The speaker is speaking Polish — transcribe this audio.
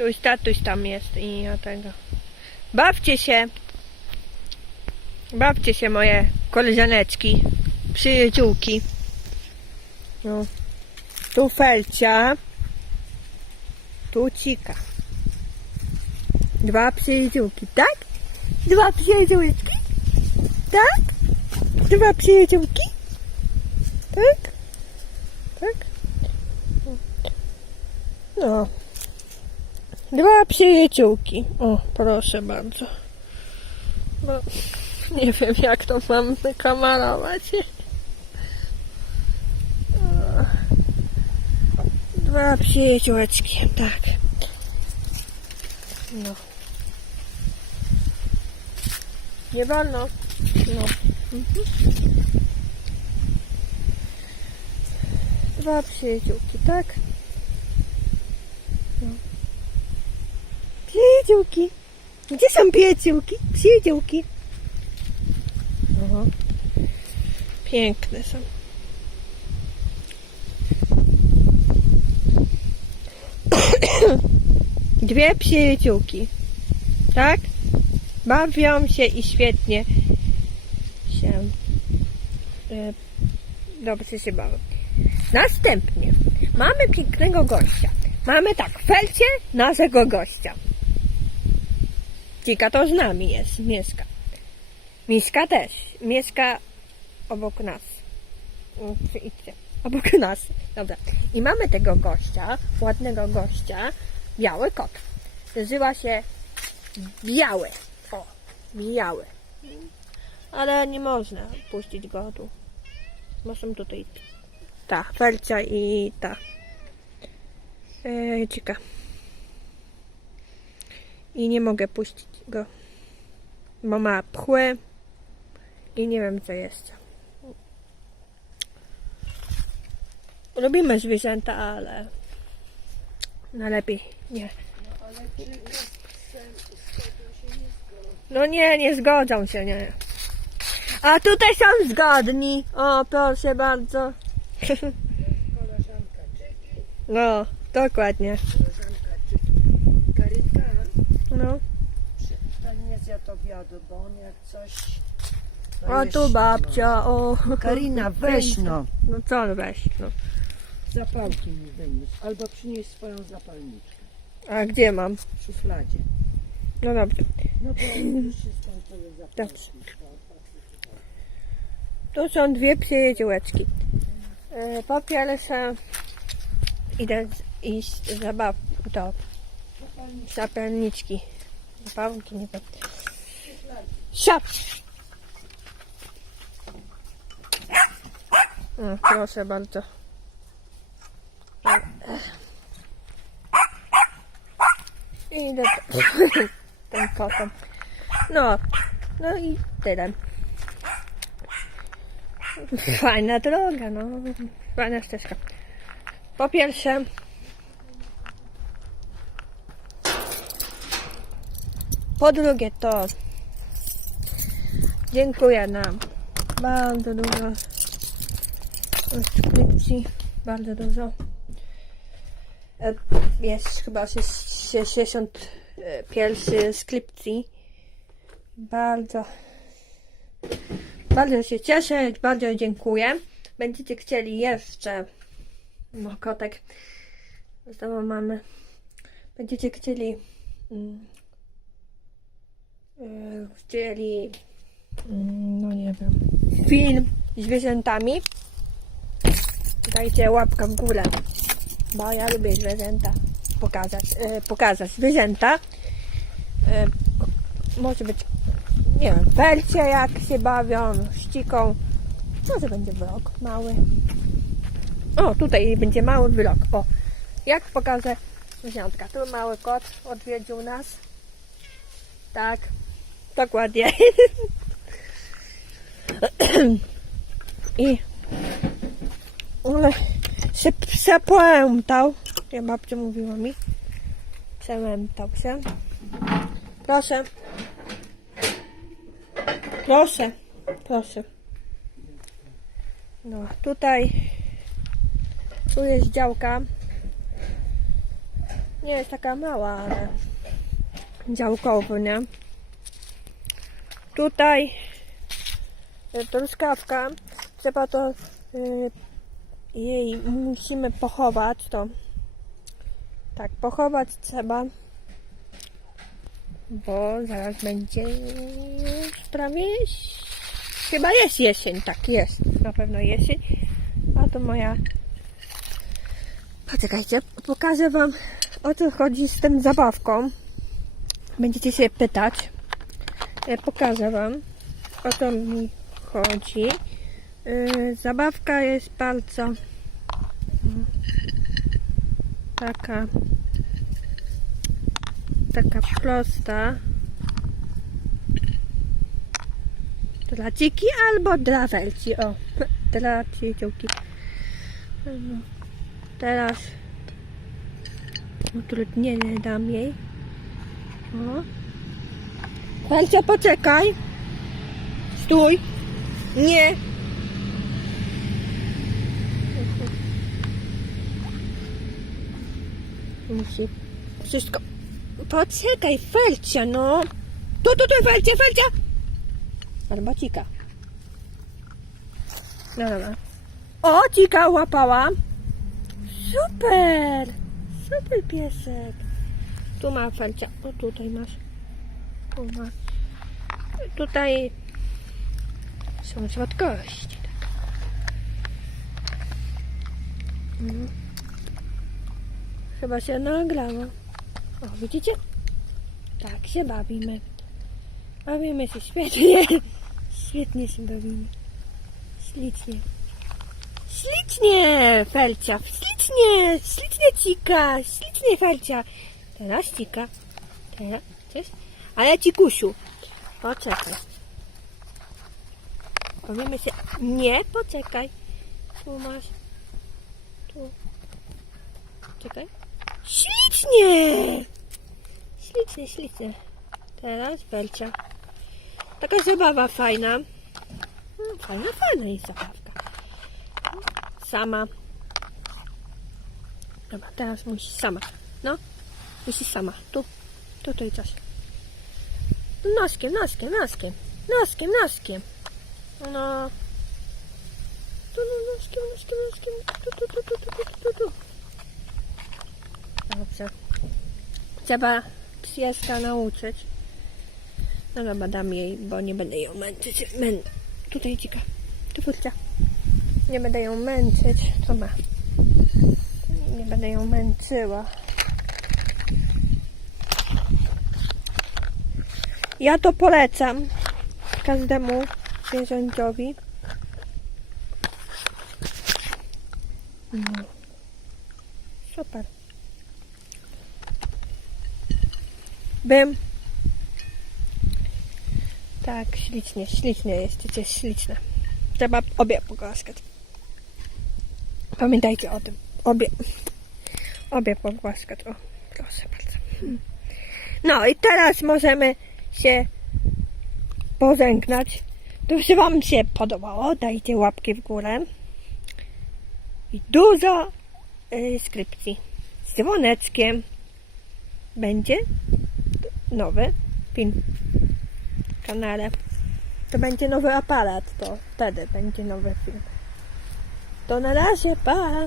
Tuś, tatuś tam jest i ja tego. Bawcie się. Bawcie się moje koleżaneczki, przyjaciółki. No. Tu Felcia. Tu Cika. Dwa przyjaciółki, tak? Dwa przyjaciółki? Tak? Dwa przyjaciółki? Tak? Tak? No. Dwa przyjaciółki. O, proszę bardzo. Bo nie wiem jak to mam kamerować. Dwa przyjaciółeczki, tak. No. Nie wolno. No. Mhm. Dwa przyjaciółki, tak? No. Przyjaciółki. Gdzie są przyjaciółki? Przyjaciółki. Oho. Piękne są. Dwie przyjaciółki. Tak? Bawią się i świetnie się. E, dobrze się bawią. Następnie mamy pięknego gościa. Mamy tak, felcie naszego gościa. Cika to z nami jest, mieszka. Miśka też, mieszka obok nas. Mm, Idźcie, obok nas. Dobra. I mamy tego gościa, ładnego gościa, biały kot. Nazywa się Biały. O, Biały. Ale nie można puścić go tu. Muszę tutaj ta, Felcia i ta. E, Cika. I nie mogę puścić go. Bo ma pchły i nie wiem co jeszcze. Lubimy zwierzęta, ale no lepiej nie. No nie, nie zgodzą się, nie. A tutaj są zgodni. O, proszę bardzo. No, dokładnie. No. to nie zjadł obiadu, bo on jak coś... to O, tu babcia, o. Karina, weź no. No co weź, no. Zapałki mi wynieś. Albo przynieś swoją zapalniczkę. A gdzie mam? W szufladzie. No dobrze. No bo już się skończyły zapałki. Tu są dwie przyjaciółeczki. E, Po pierwsze idę z- iść zabaw do zapalniczki. Zapałki, nie wiem. Siap! O, proszę bardzo. Idę tym kotem. No, no i tyle. Fajna droga, no. Fajna ścieżka. Po pierwsze, po drugie to dziękuję nam bardzo dużo subskrypcji, bardzo dużo. E, Jest chyba sze- 61 skrypcji. Bardzo bardzo się cieszę, bardzo dziękuję. Będziecie chcieli jeszcze. No, kotek. Znowu mamy. Będziecie chcieli. Yy, chcieli. Mm, no nie wiem. Film z zwierzętami. Dajcie łapkę w górę. Bo ja lubię zwierzęta. Pokazać, yy, pokazać zwierzęta. Yy, może być nie wiem, welcie jak się bawią, ściką. Może będzie vlog mały. O, tutaj będzie mały vlog. O, jak pokażę zwierzątka. Tu mały kot odwiedził nas. Tak, dokładnie. I ale się przepłętał. Ja babcia mówiła mi. Przemętał się. Proszę. Proszę, proszę. No, tutaj tu jest działka. Nie jest taka mała, ale działkowo, nie? Tutaj y, truskawka. Trzeba to y, jej musimy pochować to. Tak, pochować trzeba. Bo zaraz będzie już prawie chyba jest jesień, tak jest. Na pewno jesień. A to moja Poczekajcie, pokażę wam o co chodzi z tą zabawką. Będziecie się pytać. E, Pokażę wam o co mi chodzi. E, Zabawka jest bardzo mm, taka taka prosta. Dla ciki albo dla welci. O, dla. No. Teraz utrudnienie dam jej. O. Welcia, poczekaj. Stój. Nie. Musi wszystko. Poczekaj, Felcia, no. Tu, tu, tu, Felcia, Felcia. Albo cika. No dobra. O, cika łapała. Super! Super piesek. Tu ma Felcia. O, tutaj masz. Tu ma. Tutaj są słodkości. Tak. Mhm. Chyba się nagrało. O, widzicie? Tak się bawimy. Bawimy się świetnie. Świetnie się bawimy. Ślicznie. Ślicznie, Felcia, ślicznie, ślicznie cika, ślicznie Felcia. Teraz cika, teraz, cześć. Ale cikusiu, poczekaj. Powiemy się, nie, poczekaj. Tu masz, tu, czekaj. Ślicznie, ślicznie, ślicznie. Teraz Felcia. Taka zabawa fajna. No, Fajna, fajna jest zabawka sama. Dobra, teraz musi sama. No, musi sama. Tu, tutaj coś. Noskiem, noskiem, noskiem. Noskiem, noskiem. No. Tu, no, noskiem, noskiem, noskiem. Tu, tu, tu, tu, tu, tu, tu, tu. Dobrze. Trzeba pieska nauczyć. No dobra, dam jej, bo nie będę ją męczyć. Mę... Tutaj dzika. Tu furcia. Nie będę ją męczyć. To ma. Nie będę ją męczyła. Ja to polecam każdemu zwierzęciowi. No. Super. Bym. Tak, ślicznie, ślicznie jesteście, śliczne. Trzeba obie pogłaskać. Pamiętajcie o tym. Obie. Obie pogłaskać. O, proszę bardzo. Hmm. No i teraz możemy się pożegnać. To jeśli Wam się podobało, dajcie łapki w górę. I dużo y, skrypcji. Z dzwoneczkiem. Będzie nowy film w kanale. To będzie nowy aparat, to wtedy będzie nowy film. To na razie, pa!